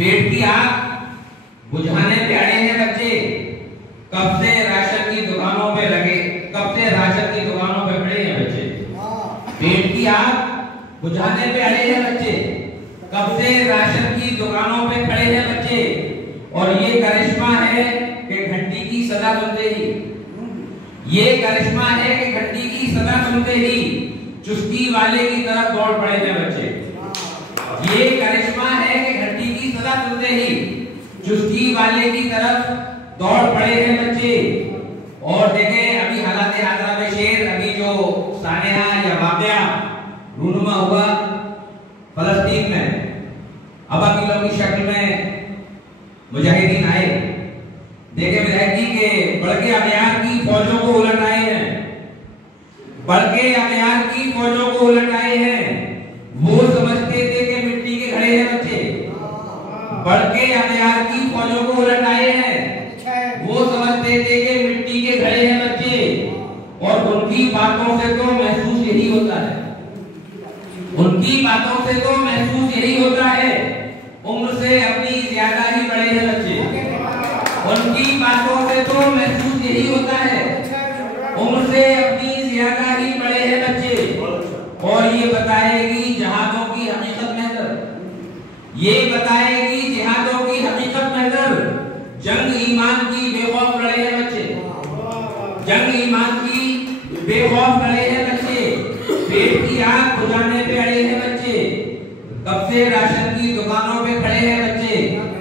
पेट की आग बुझाने पे अड़े हैं बच्चे, कब से राशन की दुकानों पे लगे, कब से राशन की दुकानों पे खड़े हैं बच्चे। पेट की आग बुझाने पे अड़े हैं बच्चे, कब से राशन की दुकानों पे खड़े हैं बच्चे। और ये करिश्मा है कि घंटी की सदा सुनते ही, ये करिश्मा है कि घंटी की सदा सुनते ही चुस्की वाले की तरफ दौड़ पड़े हैं बच्चे। ये करिश्मा है कि घंटी की सदा सुनते ही चुस्की वाले की तरफ दौड़ पड़े हैं बच्चे। और देखें अभी हालात हाजरा में शेर, अभी जो सानेहा या वाकया रूनुमा हुआ फलस्तीन में, अब अकीलों की शक्ल में मुजाहिदीन आए, देखे विधायक के बड़के अमियार की फौजों को उलट आए हैं, बड़के अमियार की फौजों को उलट आए हैं। वो समझते थे कि मिट्टी के घड़े हैं बच्चे, बड़के अमियार की फौजों को उलट आए हैं, वो समझते थे कि मिट्टी के घड़े हैं बच्चे। और उनकी बातों से तो महसूस यही होता है, उनकी बातों से तो महसूस यही होता है उम्र से अपनी ज्यादा ही बड़े हैं बच्चे। उनकी बातों से तो महसूस यही होता है उम्र से अपनी ज्यादा ही बड़े हैं बच्चे। और ये बताएगी जहादों की हकीकत महज़र, ये बताएगी जिहादों की हकीकत महज़र। जंग ईमान की बेखौफ लड़े हैं बच्चे, जंग ईमान की बेखौफ लड़े हैं बच्चे। पेट की आग बुझाने पे अड़े हैं बच्चे, कब से राशन की दुकानों पे